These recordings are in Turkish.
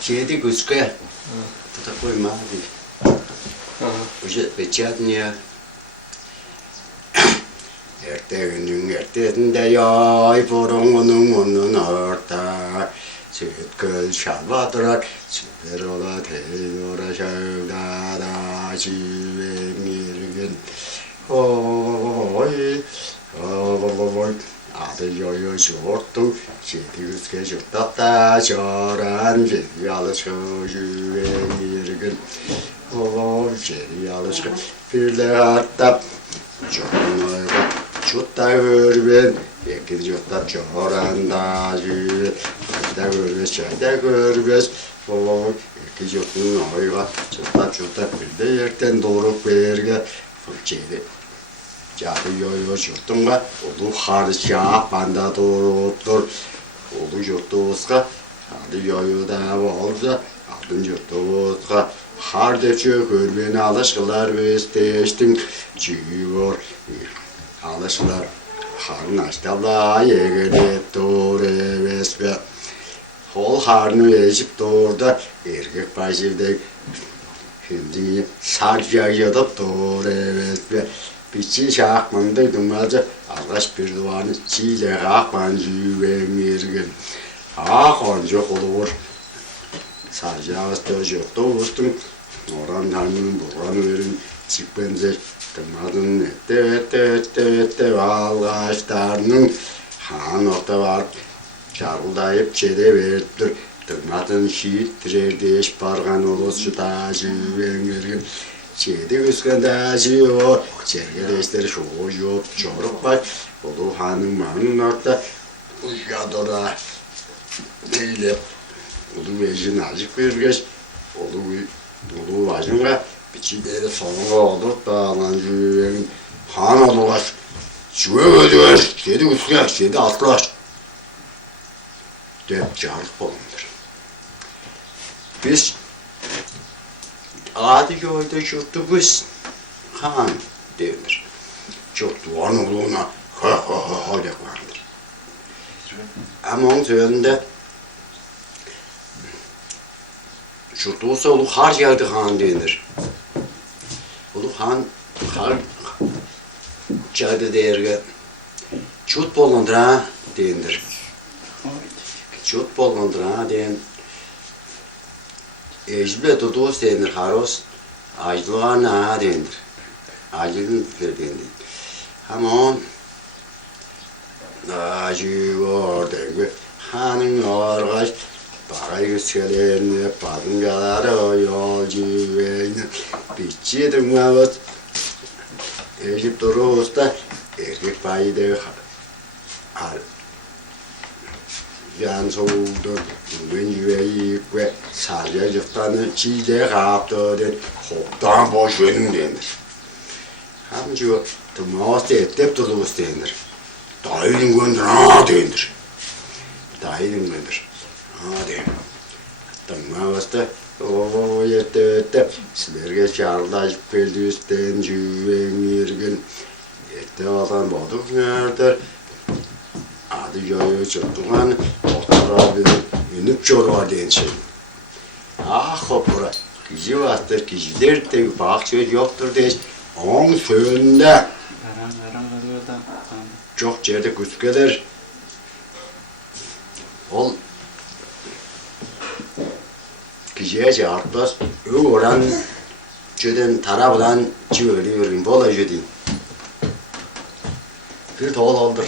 Чеди гуска. Кто такой маленький? Уже печатня. Эртегнде яй по롱онун орта. Четкөл шабатрак чеперола те요라 샤다다 지웨미르겐. Ой. 아들 여유 쇼트 시티스케 쇼타타 저란 제리알 쇼유에 미르근 오 제리알 쇼 필레하타 저노가 좋다 그러면 얘기 좋다 저란다 주 좋다 그러면 좋다 그러면 오 얘기 좋은 어이가 좋다 필레 yerten doğru berge fulçeydi. Cadı yoyo şurtunga, olu harca banda doğrudur. Olu yurtuzga, cadı yoyo da olsa, adın yurtuzga. Hardefçe görmeni alışkılar ve isteştin, çiyor. Alışkılar, harın açtala yegede doğru vesbe. Hol harını ecip doğurda, erkek başivde. Şimdi sarca yadıp doğru vesbe. Biçi şahmandı dumacı ağaç bir duvarı çile akman yüvemirgin. Onca olur. Sadece ağaçta dostum. Oran hanımın buranı verin çıkbenze. Tımadın ette ağaçlarının han orta var. Çarıldayıp çede verdir. Tımadın şiittirer deş bargan oluşu da yüvemirgin. Çeydi üskende jiyo, çergereşleri şoğuyup çorup bak, olu hanımın orta uyadora değil, olu vejin azıcık bir geç, olu vajınga biçileri sonuna olup dağılan jüvenin han olulaş, jüve ödüver, çeydi üskende, çeydi atlaş, dep çarık bolundur. Biz adı köyde yurtubuz han denir. Çok duan olduğuna ha yapmaktır. Ama onun sözünde yurtubuzsa olu har geldi han denir. Olu han har geldi derge çut bolundur ha denir. Çut bolundur ha denir. Ejbe tutu denir haros, acılığa na denir. Acılığın denir. Hemen acı var denir. Hanın orgaç, parayı yükselerini, padıngaları yolcu veynir. Bitçi dümavut, Ejbe turusta, erkek payı yan soğudur, ben yüveyik ve sadece yıktanı çiğde kaptırır, hoptan boş verin denir. Hem diyor, tımağızda ettep tutuluz denir. Dahilin göndür, ha denir. Dahilin göndür, ha denir. Tımağızda, o yette, sizlerge çağrılaşıp geldi üstten yüvemirgin. Yette olan boduk nerdir? Adı yoyo çoktuğun doktora bir ünlük çoruğa dençin. Hopura, kişi vastır, kişiler de bak söz yoktur deyiş. Onun sözünde çok yerde küskeler. Ol kişiye çağırtmaz, o oran çöden tarafından çığırıyor, bola çödeyim. Bir toğul oldur.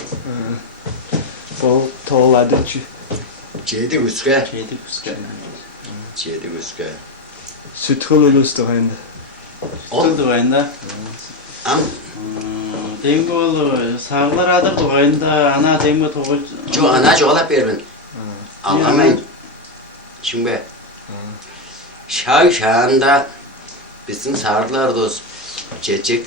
Toğladı çü. Çeydi küske. Çeydi küske. Sütrülülüs durayında. Sütrül durayında. Am? Dengol sağlar adır durayında ana dengol toğul. Şu ana çoğalap verin. Anlamayın. Şimdi şahanda bizim sağlar dost çekecek